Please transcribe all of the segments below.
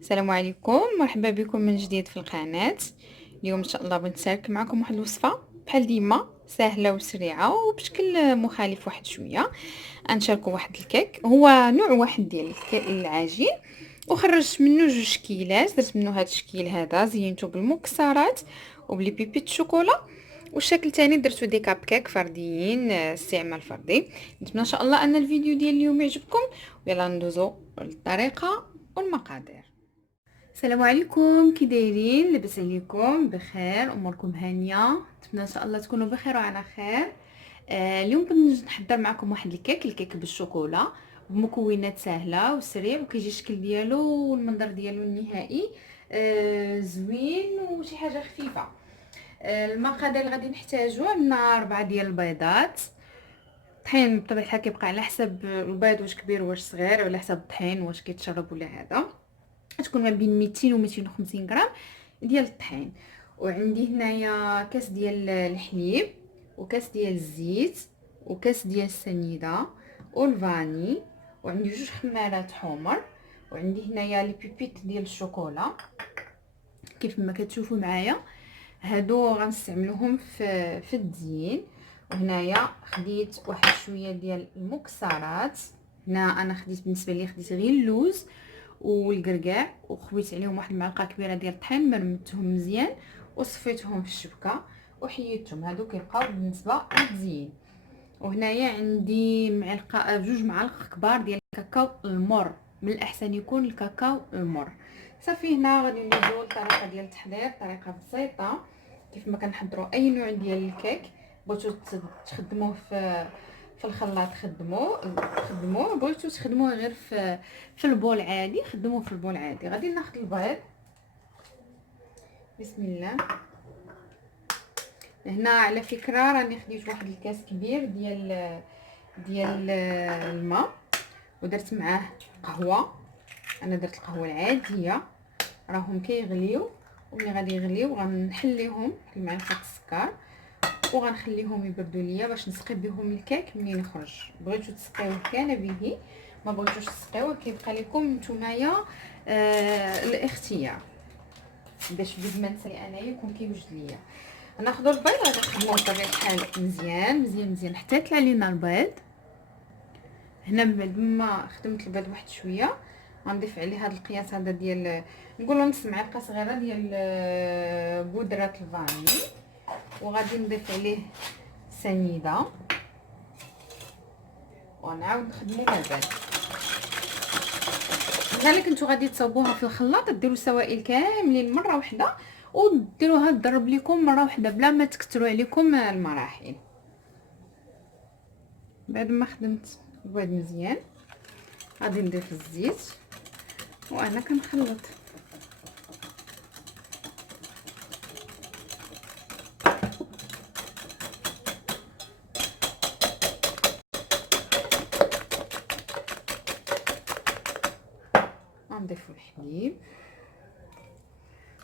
السلام عليكم، مرحبا بكم من جديد في القناة. اليوم ان شاء الله بنشارك معكم واحد الوصفة بحال ديما سهلة وسريعة وبشكل مخالف واحد شوية. غنشاركوا واحد الكيك، هو نوع واحد ديال العجين، وخرجت منه جوج كيلات. درت منه هذا الشكل هذا، زينته بالمكسرات وبلي بيبيت الشوكولا. والشكل الثاني درتو دي كاب كيك فرديين، استعمال فردي. نتمنى ان شاء الله ان الفيديو ديال اليوم يعجبكم، ويلا ندوزو للطريقة والمقادير. السلام عليكم، كي دايرين؟ لاباس عليكم؟ بخير؟ اموركم هانيه؟ نتمنى ان شاء الله تكونوا بخير وعلى خير. اليوم كنت نحضر معكم واحد الكيك بالشوكولا بمكونات سهله وسريع، وكيجي الشكل ديالو والمنظر ديالو النهائي زوين وشي حاجه خفيفه. المقادير اللي غادي نحتاجو عندنا 4 ديال البيضات. الطحين بطبيعه الحال كيبقى على حسب البيض واش كبير واش صغير، وعلى حسب الطحين واش كيتشرب ولا هذا. تكون ما بين 200 و 250 غرام ديال الطحين. وعندي هنايا كاس ديال الحليب، وكاس ديال الزيت، وكاس ديال السنيده والفاني، وعندي جوج خمارات حمر، وعندي هنايا لي بيبيت ديال الشوكولا كيف ما كتشوفوا معايا. هادو غنستعملوهم في التزيين. وهنايا خديت واحد شويه ديال المكسرات. هنا انا خديت بالنسبه لي خديت غير اللوز والكركاع، وخويت عليهم واحد المعلقه كبيره ديال الطحين، مرمتهم مزيان وصفيتهم في الشبكه وحيدتهم. هادو كيبقاو بالنسبه للتزيين. وهنايا عندي معلقه، جوج معالق كبار ديال الكاكاو المر، من الاحسن يكون الكاكاو المر. صافي هنا غادي ندوزو للطريقه ديال التحضير. طريقه بسيطه كيف ما كنحضروا اي نوع ديال الكيك. بغيتو تخدموه في الخلاط خدموه، بغيتو تخدموه غير في البول عادي، خدموه في البول عادي. غادي ناخذ البيض، بسم الله. هنا على فكره راني خديت واحد الكاس كبير ديال الماء، ودرت معاه قهوه. انا درت القهوه العاديه، راهم كيغليو، وملي غادي يغليو غنحليهم في معلقه السكر، وغنخليهم يبردوا ليا باش نسقي بهم الكيك منين يخرج. بغيتو تسقيوه كان به، ما بغيتوش تسقيوه كيبقى لكم نتومايا الاختيار، باش بد ما نسالي انايا يكون كيوجد ليا. ناخذ البيض، غادي نخدموه بطبيعه الحال مزيان مزيان مزيان حتى يطلع لينا البيض. هنا بعد ما خدمت البيض واحد شويه غنضيف عليه هذا القياس هذا ديال، نقولوا نص معلقه صغيره ديال بودره الفاني، وغادي نضيف عليه سنيده، ونعاود نخدمو مازال. كذلك نتو غادي تصاوبوها في الخلاط، ديروا سوائل كاملين مره واحده، وديروها تضرب لكم مره واحده بلا ما تكثروا عليكم المراحل. بعد ما خدمت البيض مزيان غادي نضيف الزيت، وانا كنخلط. غنضيفوا الحليب،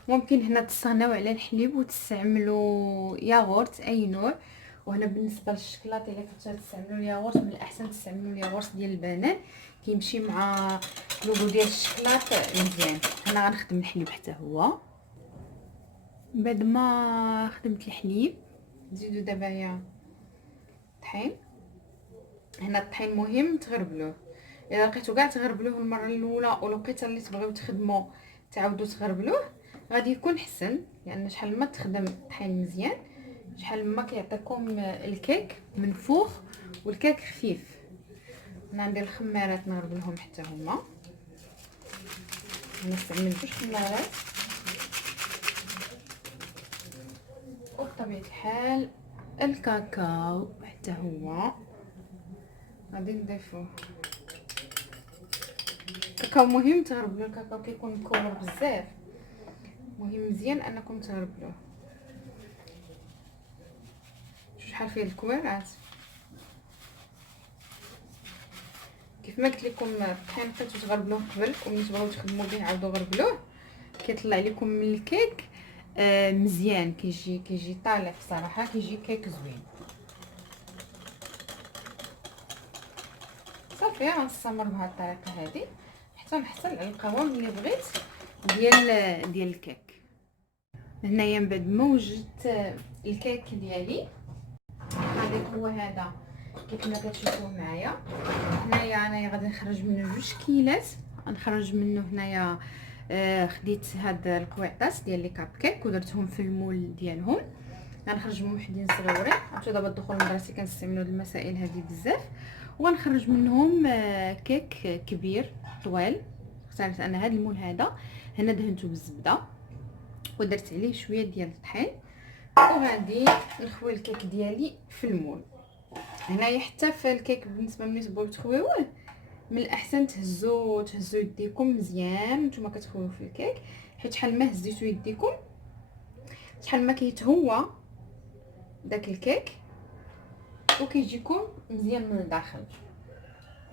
ممكن هنا تستغناو على الحليب وتستعملوا ياغورت اي نوع. وهنا بالنسبه للشكلاط، الا كنتو تستعملوا الياغورت من الاحسن تستعملوا الياغورت ديال البنان، كيمشي مع اللوغو ديال الشكلاط مزيان. هنا غنخدم الحليب حتى هو. بعد ما خدمت الحليب نزيدو دابا يا الطحين. هنا الطحين مهم تغربلوه، الا لقيتو كاع تغربلوه المره الاولى، ولقيت اللي تبغيو تخدموا تعاودوا تغربلوه، غادي يكون حسن. لان شحال ما تخدم الطحين مزيان شحال ما كيعطيكم الكيك منفوخ والكيك خفيف. انا ندير الخمارات نغربلهم حتى هما. نستعمل جوج خمارات، وبطبيعه الحال الكاكاو حتى هو غادي نضيفوه. الكاكاو مهم تغربلو، الكاكاو كيكون مكور بزاف، مهم مزيان انكم تغربلوه. شحال فيه الكويرات. كيف ما قلت لكم الطحين بقيتو تغربلوه قبل، وملي تبغيو تخدموا به عاودوا غربلوه، كيطلع لكم من الكيك مزيان، كيجي طالع بصراحه، كيجي كيك زوين. صافي غنستمر بهذه الطريقه هذه حتى نحصل على القوام اللي بغيت ديال الكيك. هنايا من بعد ما وجدت الكيك ديالي، هذا هو هذا كيف ما كتشوفوه معايا. هنايا انايا غادي نخرج منه 2 كيلات، غنخرج منه هنايا خديت هاد القويطات ديال لي كاب كيك ودرتهم في المول ديالهم. غنخرج من وحدين صغيورين، عرفتوا دابا الدخول المدرسي كنستعملوا المسائل هذه بزاف، وغنخرج منهم كيك كبير طوال. اختاريت انا هاد المول هذا، هنا دهنته بالزبده ودرت عليه شويه ديال الطحين، وغادي نخوي الكيك ديالي في المول. هنايا حتى في الكيك بالنسبه ملي تبغيو تخويوه من الاحسن تهزوا يديكم مزيان نتوما كتخويو في الكيك، حيت شحال ما هزيتو يديكم شحال ما كيتهوى داك الكيك وكيجيكم مزيان من الداخل.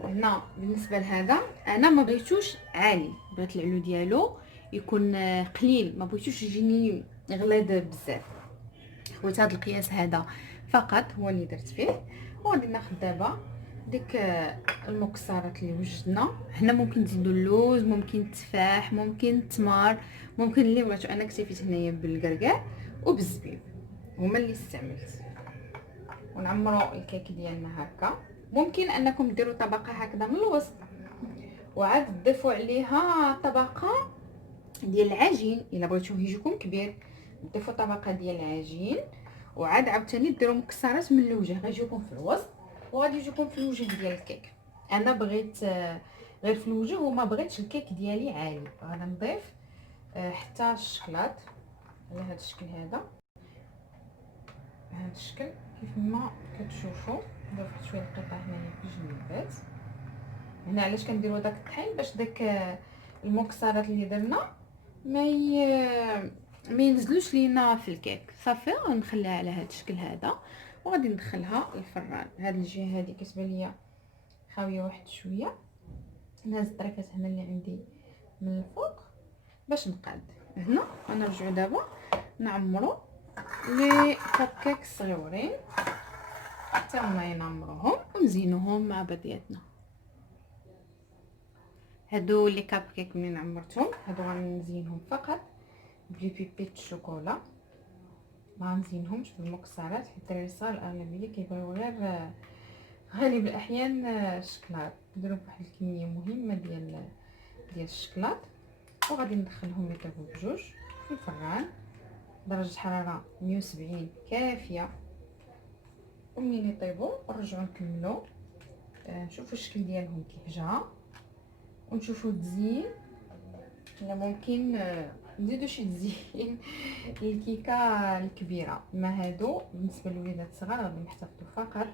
هنا بالنسبه لهذا انا ما بغيتوش عالي، بغيت العلو ديالو يكون قليل، ما بغيتوش يجيني غليظ بزاف. خويت هذا القياس هذا فقط هو اللي درت فيه. وغادي ناخذ دابا ديك المكسرات اللي وجدنا هنا، ممكن تزيدوا اللوز، ممكن التفاح، ممكن التمر، ممكن اللي بغيتو. انا اكتفيت هنايا بالكركاع وبالزبيب، هما اللي استعملت. ونعمروا الكيك ديالنا هكا. ممكن انكم ديروا طبقه هكذا من الوسط وعاد تضيفوا عليها طبقه ديال العجين الا بغيتوه يجيكم كبير، تضيفوا طبقه ديال العجين وعاد عاوتاني ديروا مكسرات من الوجه غيجيوكم في الوسط وغادي يجيكم في الوجه ديال الكيك. انا بغيت غير في الوجه وما بغيتش الكيك ديالي عالي، غادي نضيف حتى الشكلاط على هذا الشكل هذا، بهذا الشكل كيف ما كتشوفوا. ضفت شويه القطع هنايا في الجنبات. هنا علاش كنديروا داك الطحين باش داك المكسرات اللي درنا ما ينزلوش لينا في الكيك. صافي غنخليها على هذا الشكل هذا وغادي ندخلها للفران. هاد الجهه هذه كتبان ليا خاويه واحد شويه، نهز الطريفات هنا اللي عندي من الفوق باش نقاد. هنا غنرجعوا دابا نعمروا لي كاب كيك صغيورين حتى هما ينعمروهم ونزينوهم مع بعضياتنا. هادو لي كاب كيك منين عمرتهم هادو غنزينهم فقط بلي بيبيت الشوكولا، ما غنزينهمش بالمكسرات حيت الدراري الصغار الاغلبيه كيبغيو غير غالب الاحيان الشكلاط. نديرو بواحد الكميه مهمه ديال الشكلاط وغادي ندخلهم يطيبوا بجوج في الفران درجه حراره 170 كافيه. ومنين يطيبوا نرجعوا نكملوا نشوفوا الشكل ديالهم كيف جا ونشوفوا التزيين. الا ممكن نزيدو شي تزيين الكيكه الكبيره، ما هادو بالنسبه للوليدات الصغار غادي نحتفظوا فقط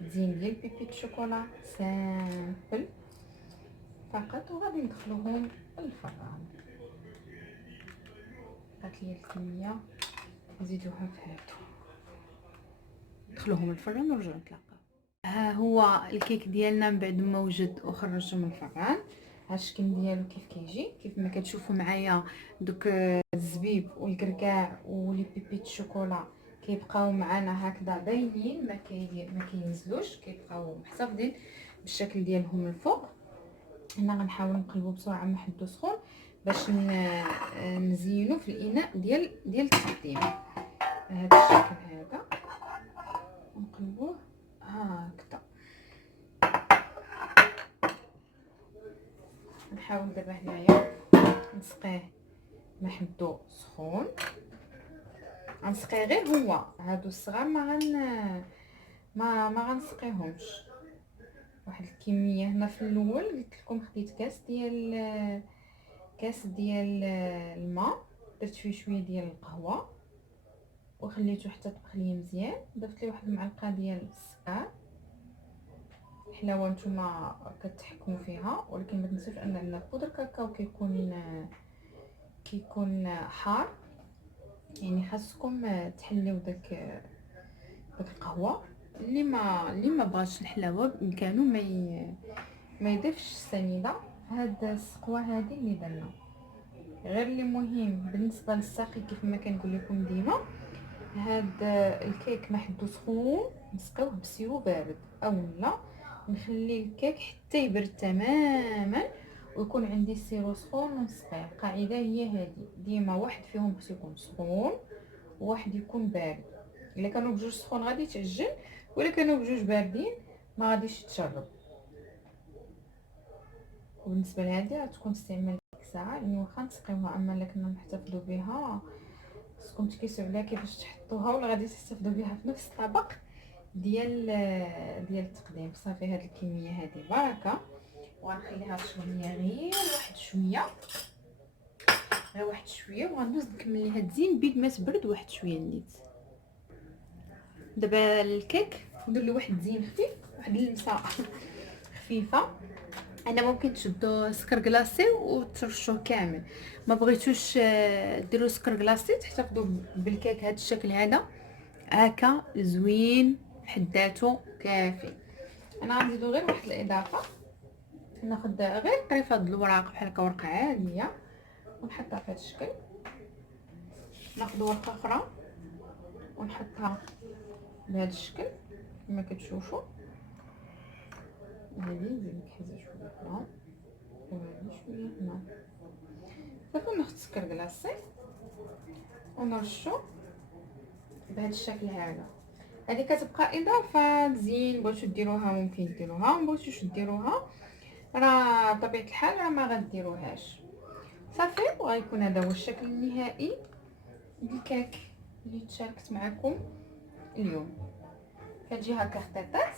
تزيين ديال بيبي الشوكولا سامبل فقط وغادي ندخلوهم الفران. بقات لي الكميه نزيدوها في هادو ندخلوهم الفران ونرجعوا نتلاقاو. ها هو الكيك ديالنا من بعد ما وجد وخرجته من الفران. ها الشكل ديالو كيف كيجي كيف ما كتشوفوا معايا. دوك الزبيب والكركاع ولي بيبيت الشوكولا كيبقاو معنا هكذا باينين، ما كينزلوش، كيبقاو محتفظين بالشكل ديالهم من الفوق. هنا غنحاول نقلبو بسرعه مع حدو سخون باش نزينو في الاناء ديال التقديم بهذا الشكل هذا. نقلبوه هكذا. نحاول دابا هنايا نسقيه مع حدو سخون، غنسقيه غير هو. هادو الصغار ما غنسقيهمش واحد الكميه. هنا في الاول قلت لكم خديت كاس ديال الماء، درت فيه شويه ديال القهوه وخليته حتى تقلي مزيان. درت ليه واحد المعلقه ديال السكر، حلاوه نتوما كتحكموا فيها، ولكن ما تنسوش ان عندنا بودر كاكاو كيكون حار، يعني خاصكم تحليو داك القهوه. اللي ما بغاش الحلاوه بامكانه ما يضيفش السنيده. هاد السقوه هذه اللي درنا غير اللي مهم بالنسبه للساقي كيف ما كنقول لكم ديما. هاد الكيك ما حدو سخون نسقيوه بسيرو بارد اولا نخلي الكيك حتى يبرد تماما ويكون عندي السيرو سخون ونسقيه. القاعده هي هذه، ديما واحد فيهم خصو يكون سخون وواحد يكون بارد. الا كانوا بجوج سخون غادي تعجن، ولا كانوا بجوج باردين ما غاديش تشرب. وبالنسبه لهذه غتكون استعمال ديك الساعه، يعني واخا نسقيوها، اما الا كنا نحتفظوا بها خصكم تكيسوا عليها كيفاش تحطوها، ولا غادي تستافدوا بها في نفس الطبق ديال التقديم. صافي هاد الكميه هذه بركه، وغنخليها تشرب ليا غير واحد شويه، وغندوز نكمل ليها تزين بيد ما تبرد واحد شويه نيت. دابا الكيك ندير له واحد الزين خفيف، واحد اللمسه خفيفه. انا ممكن تشدوا سكر كلاصي وترشوه كامل، ما بغيتوش ديروا سكر كلاصي تحتفظوا بالكيك هذا الشكل هذا هكا زوين حداتو كافي. انا غنزيدو غير واحد الاضافه، ناخذ غير طريفه د الوراق بحال هكا ورقه عاديه ونحطها في هذا الشكل. ناخذ ورقه اخرى ونحطها بهذا الشكل كما كتشوفوا. هذه نزيد لك حاجه شويه هنا وهذه شويه هنا. صافي ناخذ سكر كلاصي ونرشو بهذا الشكل هذا. هذه كتبقى اضافه تزين، بغيتو ديروها ممكن ديروها، ما بغيتوش ديروها راه بطبيعه الحال راه ما غديروهاش. صافي وغيكون هذا هو الشكل النهائي الكيك اللي تشاركت معكم اليوم. كتجي هكا خطيطات،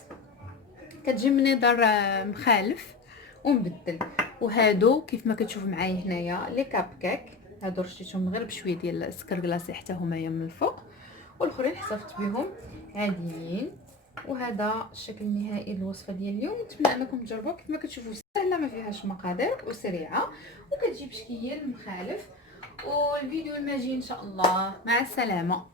كتجي من نظر مخالف ومبدل. وهادو كيف ما كتشوفوا معايا هنايا لي كاب كيك، هادو رشيتهم غير بشويه ديال السكر كلاصي حتى هما من الفوق، والاخرين احتفظت بهم عاديين. وهذا الشكل النهائي للوصفه ديال اليوم. نتمنى انكم تجربوها. كيف ما كتشوفوا سهله، ما فيهاش مقادير وسريعه، وكتجي بشكل مخالف. والفيديو الماجي ان شاء الله. مع السلامه.